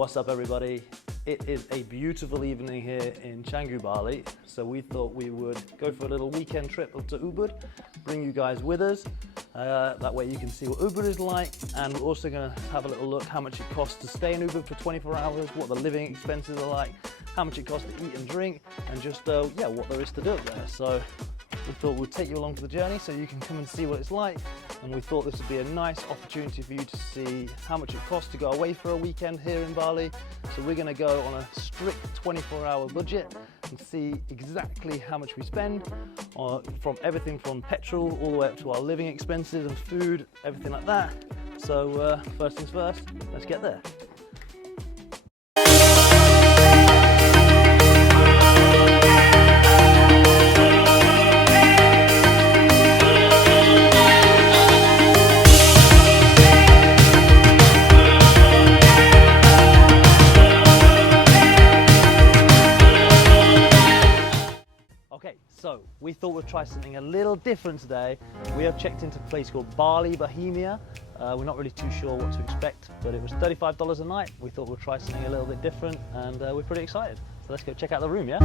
What's up everybody? It is a beautiful evening here in Canggu, Bali. So we thought we would go for a little weekend trip up to Ubud, bring you guys with us. That way you can see what Ubud is like, and we're also going to have a little look how much it costs to stay in Ubud for 24 hours, what the living expenses are like, how much it costs to eat and drink, and just yeah, what there is to do up there. So we thought we'd take you along for the journey so you can come and see what it's like, and we thought this would be a nice opportunity for you to see how much it costs to go away for a weekend here in Bali. So we're going to go on a strict 24-hour budget and see exactly how much we spend from everything from petrol all the way up to our living expenses and food, everything like that. So first things first, let's get there. Okay, so we thought we'd try something a little different today. We have checked into a place called Bali, Bohemian. We're not really too sure what to expect, but it was $35 a night. We thought we'd try something a little bit different, and we're pretty excited. So let's go check out the room, yeah?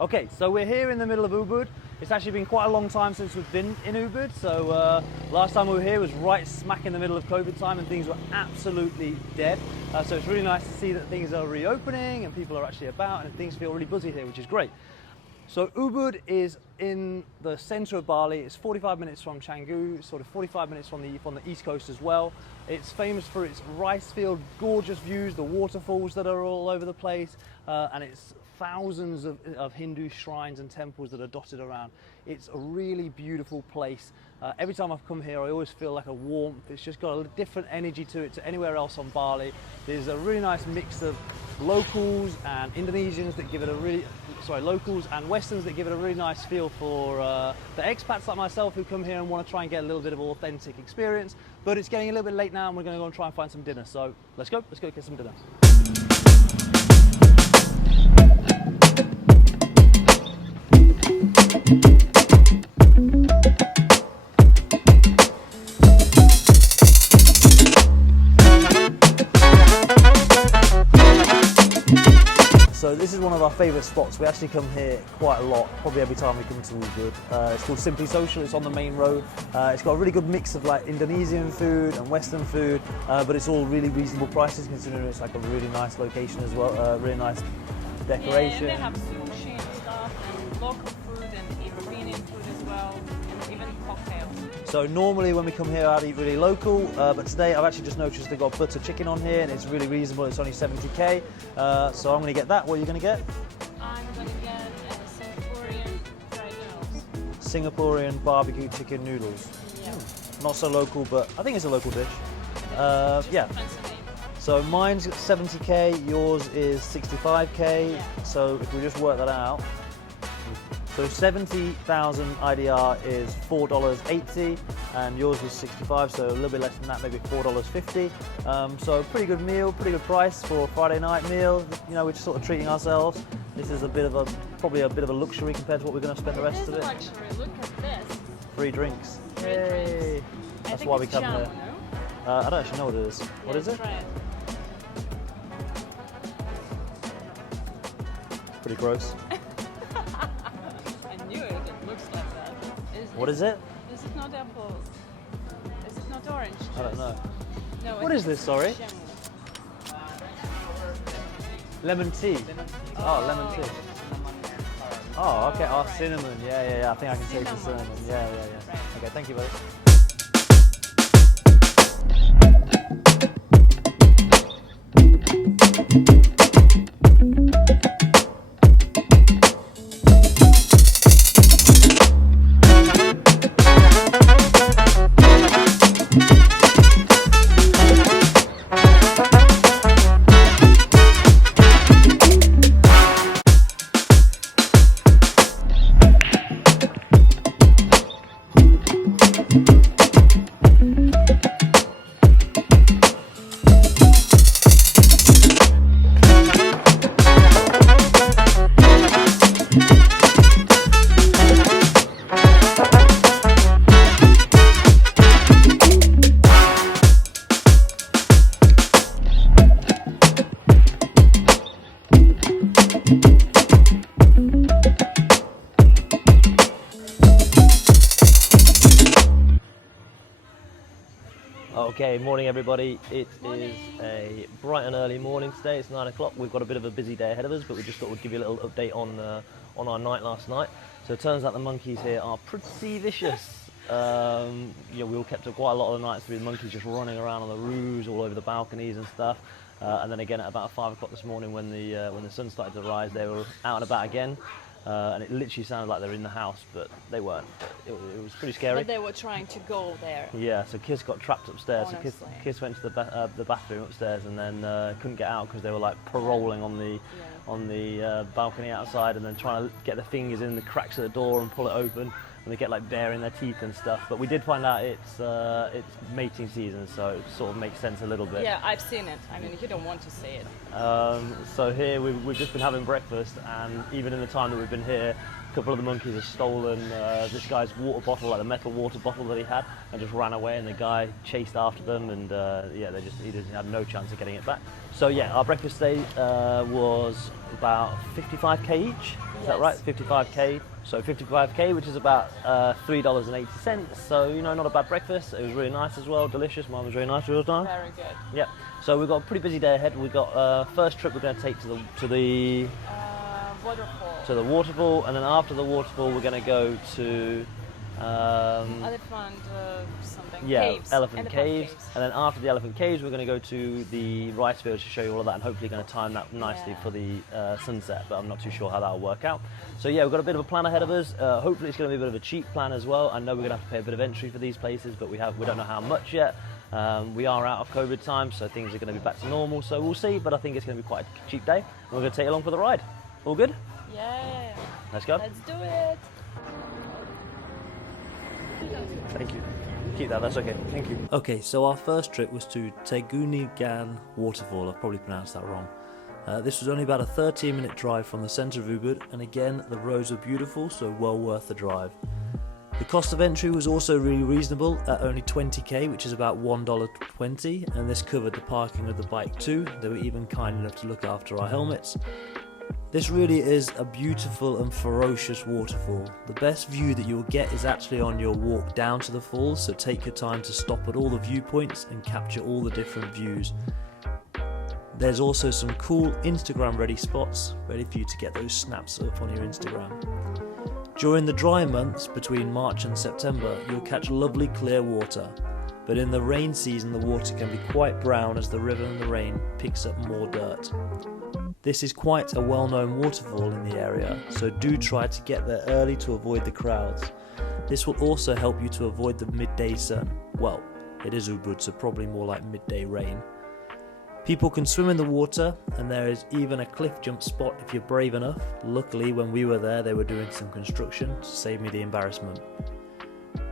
Okay, so we're here in the middle of Ubud. It's actually been quite a long time since we've been in Ubud. So last time we were here was right smack in the middle of COVID time and things were absolutely dead. So it's really nice to see that things are reopening and people are actually about and things feel really buzzy here, which is great. So Ubud is in the center of Bali. It's 45 minutes from Canggu, sort of 45 minutes from the east coast as well. It's famous for its rice field, gorgeous views, the waterfalls that are all over the place, and it's thousands of Hindu shrines and temples that are dotted around. It's a really beautiful place. Every time I've come here, I always feel like a warmth. It's just got a different energy to it to anywhere else on Bali. There's a really nice mix of locals and Indonesians that give it a really, locals and Westerns that give it a really nice feel for the expats like myself who come here and want to try and get a little bit of authentic experience. But it's getting a little bit late now and we're going to go and try and find some dinner. So let's go get some dinner. So this is one of our favourite spots. We actually come here quite a lot, probably every time we come to Ubud. It's called Simply Social, it's on the main road. It's got a really good mix of like Indonesian food and Western food, but it's all really reasonable prices considering it's like a really nice location as well, really nice decoration. Yeah, and they have sushi and stuff, and local food and Iranian food as well, and even cocktails. So normally when we come here I'd eat really local, but today I've actually just noticed they've got butter chicken on here and it's really reasonable, it's only 70k. So I'm going to get that. What are you going to get? I'm going to get Singaporean fried noodles. Singaporean barbecue chicken noodles. Yeah. Not so local, but I think it's a local dish. Yeah. So mine's 70k, yours is 65k. Yeah. So if we just work that out, so 70,000 IDR is $4.80 and yours was 65, so a little bit less than that, maybe $4.50. So pretty good meal, pretty good price for a Friday night meal. You know, we're just sort of treating ourselves. This is probably a bit of a luxury compared to what we're going to spend the rest of it. Luxury. Look at this. Free drinks. Free Yay! drinks. That's why we come here. No? I don't actually know what it is. What is it? Try it. Pretty gross. I knew it. It looks like that. What is it? Is it not apple? Is it not orange juice? I don't know. No. What is this? Sorry. Jamu. Lemon tea. Oh, lemon tea. Oh, okay. Oh, cinnamon. Yeah. I think I can taste the cinnamon. Yeah. Right. Okay, thank you, buddy. Okay, morning everybody. It is a bright and early morning today. It's 9 o'clock. We've got a bit of a busy day ahead of us, but we just thought we'd give you a little update on our night last night. So it turns out the monkeys here are pretty vicious. We all kept up quite a lot of the nights with the monkeys just running around on the roofs, all over the balconies and stuff. And then again at about 5 o'clock this morning when the sun started to rise, they were out and about again. And it literally sounded like they were in the house, but they weren't. It was pretty scary. But they were trying to go there. Yeah, so Kiss got trapped upstairs. Honestly. So Kiss went to the bathroom upstairs and then couldn't get out because they were like paroling on the balcony outside, and then trying to get their fingers in the cracks of the door and pull it open. And they get like baring their teeth and stuff. But we did find out it's mating season, so it sort of makes sense a little bit. Yeah, I've seen it. I mean, you don't want to see it. So here we've just been having breakfast, and even in the time that we've been here, a couple of the monkeys have stolen this guy's water bottle, like the metal water bottle that he had, and just ran away. And the guy chased after them, and he had no chance of getting it back. So yeah, our breakfast today was about 55k each. Is that right? 55k. So 55k, which is about $3.80. So not a bad breakfast. It was really nice as well, delicious. Mine was really nice. Yours, Dana? Very good. Yeah. So we've got a pretty busy day ahead. We've got first trip we're going to take to the Waterfall. to the waterfall, and then after the waterfall we're going to go to Elephant something. Caves. Elephant caves. And then after the elephant caves we're going to go to the rice fields to show you all of that, and hopefully going to time that nicely for the sunset, but I'm not too sure how that will work out. So yeah, we've got a bit of a plan ahead of us. Hopefully it's going to be a bit of a cheap plan as well. I know we're going to have to pay a bit of entry for these places, but we don't know how much yet. We are out of COVID time, so things are going to be back to normal, so we'll see, but I think it's going to be quite a cheap day, and we're going to take you along for the ride. All good? Yeah. Let's go. Let's do it. Thank you. Keep that, that's okay. Thank you. Okay, so our first trip was to Tegenungan Waterfall. I've probably pronounced that wrong. This was only about a 13-minute drive from the centre of Ubud, and again, the roads were beautiful, so well worth the drive. The cost of entry was also really reasonable at only 20k, which is about $1.20, and this covered the parking of the bike too. They were even kind enough to look after our helmets. This really is a beautiful and ferocious waterfall. The best view that you'll get is actually on your walk down to the falls, so take your time to stop at all the viewpoints and capture all the different views. There's also some cool Instagram ready spots ready for you to get those snaps up on your Instagram. During the dry months between March and September, you'll catch lovely clear water, but in the rain season the water can be quite brown as the river and the rain picks up more dirt. This is quite a well-known waterfall in the area, so do try to get there early to avoid the crowds. This will also help you to avoid the midday sun. Well, it is Ubud, so probably more like midday rain. People can swim in the water, and there is even a cliff jump spot if you're brave enough. Luckily, when we were there, they were doing some construction to save me the embarrassment.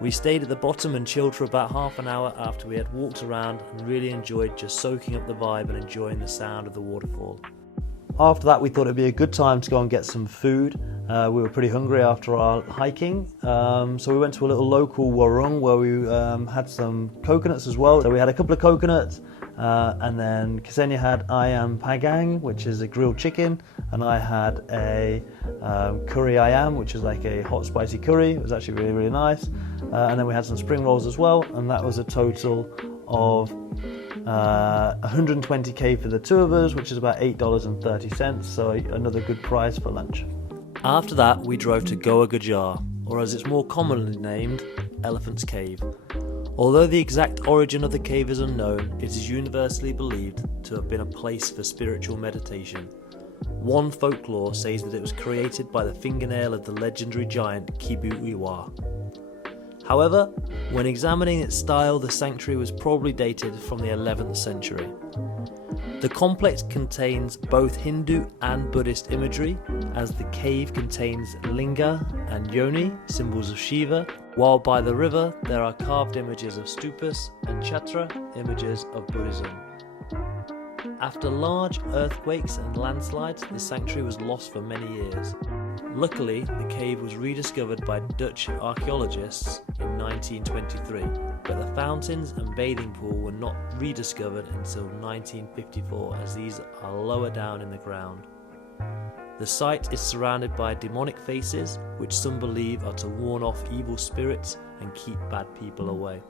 We stayed at the bottom and chilled for about half an hour after we had walked around and really enjoyed just soaking up the vibe and enjoying the sound of the waterfall. After that, we thought it'd be a good time to go and get some food. We were pretty hungry after our hiking, so we went to a little local warung where we had some coconuts as well. So we had a couple of coconuts, and then Ksenia had ayam panggang, which is a grilled chicken, and I had a curry ayam, which is like a hot spicy curry. It was actually really, really nice. And then we had some spring rolls as well, and that was a total of 120k for the two of us, which is about $8.30, so another good price for lunch. After that, we drove to Goa Gajar, or as it's more commonly named, Elephant's Cave. Although the exact origin of the cave is unknown, it is universally believed to have been a place for spiritual meditation. One folklore says that it was created by the fingernail of the legendary giant Kibu-Iwa. However, when examining its style, the sanctuary was probably dated from the 11th century. The complex contains both Hindu and Buddhist imagery, as the cave contains linga and yoni, symbols of Shiva, while by the river there are carved images of stupas and chatra, images of Buddhism. After large earthquakes and landslides, the sanctuary was lost for many years. Luckily, the cave was rediscovered by Dutch archaeologists in 1923, but the fountains and bathing pool were not rediscovered until 1954, as these are lower down in the ground. The site is surrounded by demonic faces, which some believe are to warn off evil spirits and keep bad people away.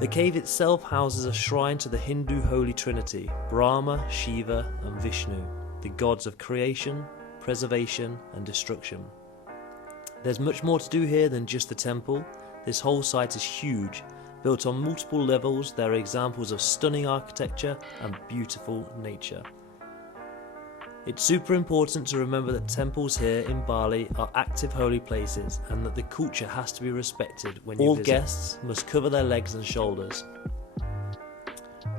The cave itself houses a shrine to the Hindu holy trinity, Brahma, Shiva and Vishnu, the gods of creation, preservation and destruction. There's much more to do here than just the temple. This whole site is huge. Built on multiple levels, there are examples of stunning architecture and beautiful nature. It's super important to remember that temples here in Bali are active holy places and that the culture has to be respected when you visit. All guests must cover their legs and shoulders.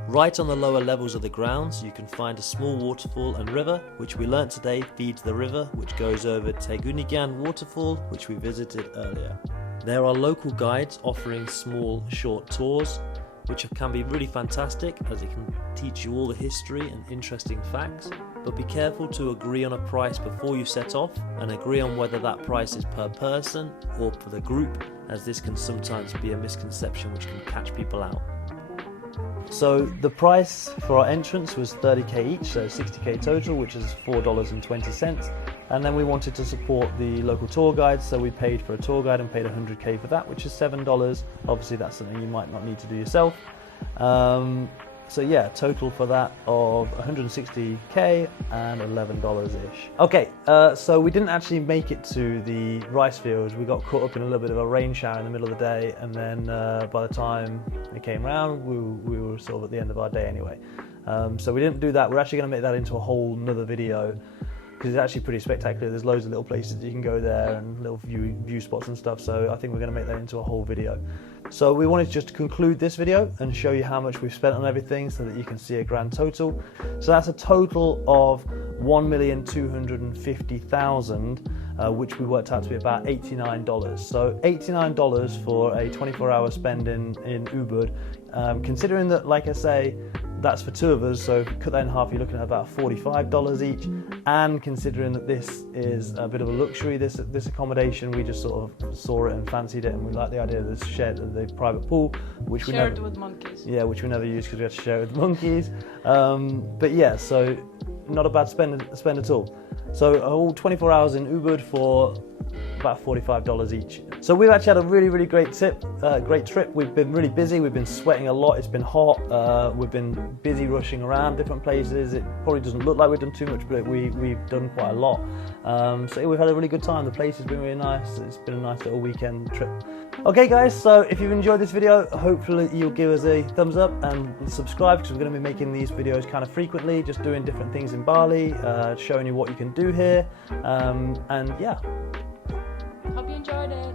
Right on the lower levels of the grounds you can find a small waterfall and river, which we learnt today feeds the river which goes over Tegenungan Waterfall, which we visited earlier. There are local guides offering small short tours, which can be really fantastic as it can teach you all the history and interesting facts, but be careful to agree on a price before you set off and agree on whether that price is per person or for the group, as this can sometimes be a misconception which can catch people out. So the price for our entrance was 30k each, so 60k total, which is $4.20. And then we wanted to support the local tour guides, so we paid for a tour guide and paid 100k for that, which is $7. Obviously that's something you might not need to do yourself. So yeah, total for that of 160k and $11-ish. Okay, so we didn't actually make it to the rice fields. We got caught up in a little bit of a rain shower in the middle of the day, and then by the time it came round, we were sort of at the end of our day anyway. So we didn't do that. We're actually going to make that into a whole nother video, because it's actually pretty spectacular. There's loads of little places you can go there and little view spots and stuff, so I think we're going to make that into a whole video. So we wanted just to conclude this video and show you how much we've spent on everything so that you can see a grand total. So that's a total of $1,250,000, which we worked out to be about $89. So $89 for a 24-hour spend in Ubud, considering that, like I say, that's for two of us, so if you cut that in half, you're looking at about $45 each. And considering that this is a bit of a luxury, this accommodation, we just sort of saw it and fancied it, and we like the idea of this the private pool, which we shared with monkeys. Yeah, which we never used because we had to share it with monkeys. But yeah, so not a bad spend at all. So a whole 24 hours in Ubud for about $45 each. So we've actually had a really great trip. We've been really busy. We've been sweating a lot. It's been hot. We've been busy rushing around different places. It probably doesn't look like we've done too much, but we've done quite a lot. So we've had a really good time. The place has been really nice. It's been a nice little weekend trip. Okay guys, so if you've enjoyed this video, hopefully you'll give us a thumbs up and subscribe, because we're going to be making these videos kind of frequently, just doing different things in Bali, showing you what you can do here, and yeah. Hope you enjoyed it.